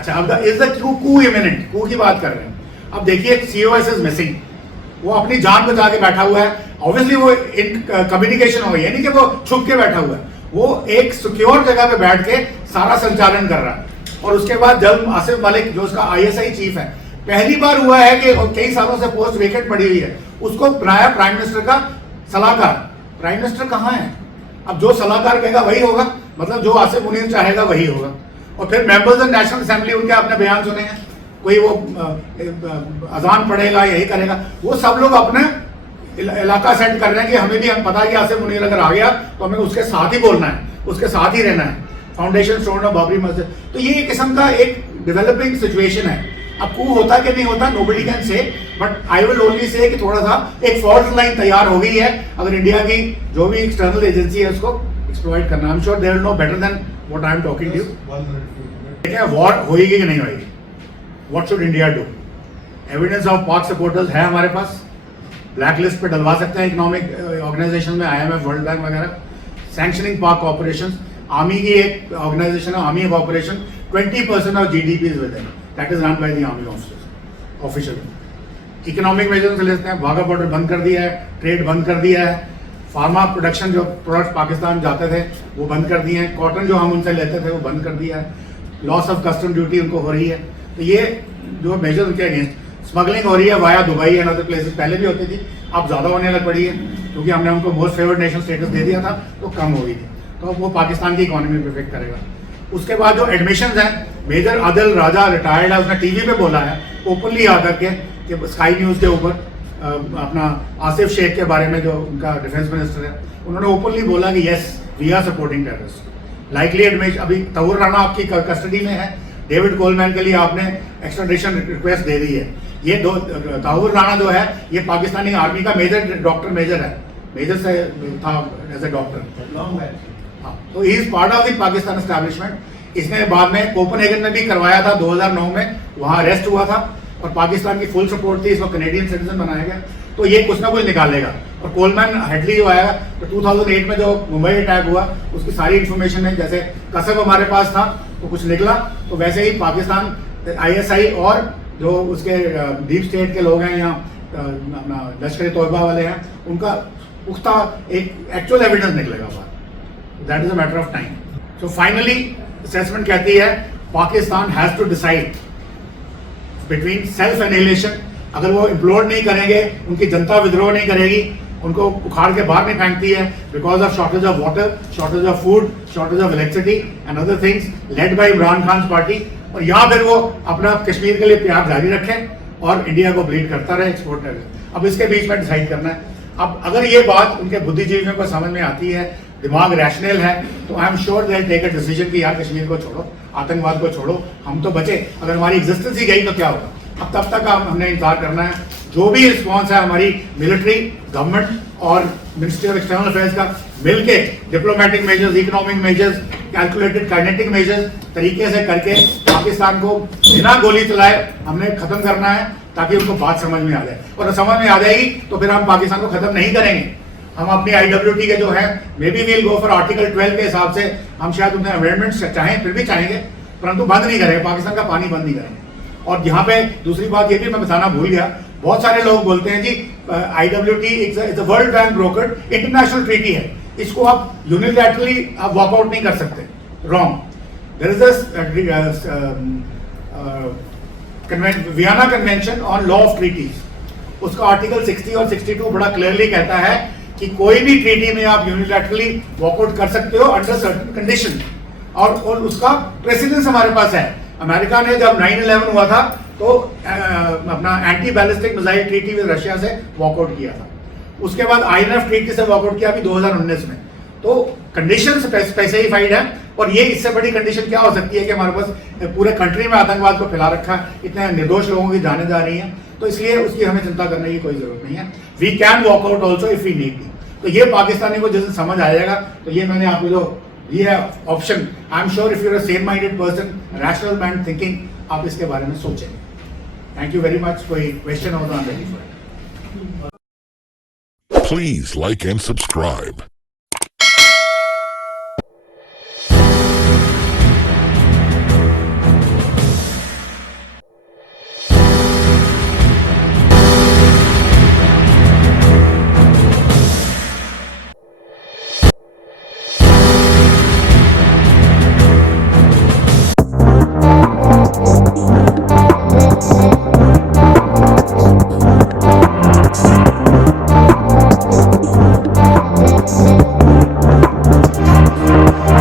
अच्छा, अब is the Koo imminent, कू की बात कर रहे हैं। अब देखिए COS इज मिसिंग, वो अपनी जान बचा के बैठा हुआ है। ऑब्वियसली वो इन कम्युनिकेशन हो गई है, नहीं कि वो छुप के बैठा हुआ है, वो एक सिक्योर जगह पे बैठ के सारा संचालन कर रहा है। और उसके बाद जब आसिफ मलिक जो उसका ISI चीफ है, पहली बार हुआ है कि कई सालों से पोस्ट वेकेंट पड़ी हुई है, उसको बनाया प्राइम मिनिस्टर का सलाहकार। प्राइम मिनिस्टर कहाँ है? अब जो सलाहकार कहेगा वही होगा, मतलब जो आसिफ मुनीर चाहेगा वही होगा। और फिर मेंबर्स ऑफ नेशनल असेंबली उनके आपने बयान सुने हैं, कोई वो अजान पढ़ेगा यही करेगा, वो सब लोग अपने इलाका सेट कर रहे हैं कि हमें भी हम पता है कि आसिफ मुनीर अगर आ गया तो हमें उसके साथ ही बोलना है, उसके साथ ही रहना है, फाउंडेशन स्टोन ऑफ बाबरी मस्जिद। तो ये एक किस्म का एक डेवलपिंग सिचुएशन है। अब कू होता कि नहीं होता, nobody can say, but I will only say कि थोड़ा सा एक फॉल्ट लाइन तैयार हो गई है। अगर इंडिया की जो भी एक्सटर्नल एजेंसी है उसको एक्सप्लॉइट करना, I am sure they will know better than what I am talking to you. देखिए वॉर होगी कि नहीं होगी, what should India do? Evidence of Pak supporters है हमारे पास, ब्लैक लिस्ट पे डलवा सकते हैं इकोनॉमिक ऑर्गेनाइजेशन में, IMF, वर्ल्ड बैंक वगैरह। सैंक्शनिंग पाक ऑपरेशन, आर्मी की एक ऑर्गेनाइजेशन है, army operation, 20% of GDP is with it, that is run by the army officers officially. Economic measures लेते हैं, वाघा बॉर्डर बंद कर दिया है, ट्रेड बंद कर दिया है, फार्मा प्रोडक्शन जो प्रोडक्ट पाकिस्तान जाते थे वो बंद कर दिए हैं, कॉटन जो हम उनसे लेते थे वो बंद कर दिया है, लॉस ऑफ कस्टम ड्यूटी उनको हो रही है। तो ये जो मेजर उनके अगेंस्ट, स्मगलिंग हो रही है via Dubai and other places, पहले भी होती थी, अब ज़्यादा होने लग पड़ी है क्योंकि हमने उनको मोस्ट फेवर्ड नेशन स्टेटस दे दिया था तो कम हो गई थी, तो वो पाकिस्तान की इकोनॉमी पे इफेक्ट करेगा। उसके बाद जो एडमिशन हैं, मेजर आदिल राजा रिटायर्ड है, उसने TV पे बोला है ओपनली आकर के कि स्काई न्यूज़ के ऊपर अपना आसिफ शेख के बारे में जो उनका डिफेंस मिनिस्टर है, उन्होंने ओपनली बोला कि yes we are supporting terrorist. Likely admission, अभी तहूर राणा आपकी कस्टडी में है, डेविड कोलमैन के लिए आपने एक्स्ट्राडिशन रिक्वेस्ट दे दी है। ये दो, तहूर राणा जो है ये पाकिस्तानी आर्मी का मेजर डॉक्टर मेजर है, मेजर से था एज ए डॉक्टर, तो he is part of the Pakistan establishment. इसने बाद में कोपनहेगन में भी करवाया था 2009 में, वहाँ अरेस्ट हुआ था और पाकिस्तान की फुल सपोर्ट थी, इसको कैनेडियन सिटीजन बनाया गया, तो ये कुछ ना कुछ निकालेगा। और कोलमैन हेडली जो आया तो 2008 में जो मुंबई अटैक हुआ उसकी सारी इन्फॉर्मेशन है, जैसे कसब हमारे पास था तो कुछ निकला, तो वैसे ही पाकिस्तान ISI और जो उसके डीप स्टेट के लोग हैं या अपना लश्कर-ए-तोयबा वाले हैं, उनका पुख्ता एक एक्चुअल एविडेंस निकलेगा बाहर। That is a matter of time. So finally assessment कहती है Pakistan has to decide between self annihilation, अगर वो इम्प्लोड नहीं करेंगे, उनकी जनता विद्रोह नहीं करेगी, उनको उखाड़ के बाहर नहीं फेंकती है because of shortage of water, shortage of food, shortage of electricity and other things led by Imran Khan party, और या फिर वो अपना कश्मीर के लिए प्यार जारी रखें और इंडिया को ब्लीड करता रहे, एक्सपोर्ट करे। अब इसके बीच में डिसाइड करना है। अब अगर ये बात उनके बुद्धिजीवियों को समझ में आती है, दिमाग रैशनल है, तो I am sure they take a decision कि यार कश्मीर को छोड़ो, आतंकवाद को छोड़ो, हम तो बचे, अगर हमारी एग्जिस्टेंस ही गई तो क्या होगा। अब तब तक हमने इंतजार करना है, जो भी रिस्पॉन्स है हमारी मिलिट्री, गवर्नमेंट और मिनिस्ट्री ऑफ एक्सटर्नल अफेयर्स का मिलके diplomatic measures, economic measures, calculated kinetic measures तरीके से करके पाकिस्तान को बिना गोली चलाए हमने खत्म करना है, ताकि उनको बात समझ में आ जाए। और समझ में आ जाएगी तो फिर हम पाकिस्तान को खत्म नहीं करेंगे, हम अपनी IWT के जो है may be we'll go for article 12 के हिसाब से हम शायद उन्हें अमेंडमेंट्स चाहें, फिर भी चाहेंगे, परंतु बंद नहीं करेंगे, पाकिस्तान का पानी बंद नहीं करेंगे। और यहाँ पे दूसरी बात ये भी मैं बताना भूल गया, बहुत सारे लोग बोलते हैं जी IWT is a world bank brokered international treaty है, इसको आप यूनिलैटरली आप वॉकआउट नहीं कर सकते। Wrong. There is Vienna convention on law of treaties, उसका आर्टिकल 60 और 62 बड़ा क्लियरली कहता है कि कोई भी ट्रीटी में आप यूनिलैटरली वॉकआउट कर सकते हो अंडर सर्टेन कंडीशन, और उसका प्रेसिडेंस हमारे पास है। अमेरिका ने जब 9/11 हुआ था तो अपना anti ballistic missile treaty with Russia से वॉकआउट किया था, उसके बाद INF ट्रीटी से वॉकआउट किया अभी 2019 में। तो कंडीशन स्पेसिफाइड है, और ये इससे बड़ी कंडीशन क्या हो सकती है कि हमारे पास पूरे कंट्री में आतंकवाद को फैला रखा है, इतने निर्दोष लोगों की जाने जा रही हैं, तो इसलिए उसकी हमें चिंता करने की कोई जरूरत नहीं है। We can walk out also if we need to. तो ये पाकिस्तानी को जैसे समझ आएगा, तो ये मैंने आपको जो ये है option, I am sure if you are a same minded person, rational mind thinking, आप इसके बारे में सोचेंगे। Thank you very much. कोई क्वेश्चन हो तो I am ready for it. Please like and subscribe.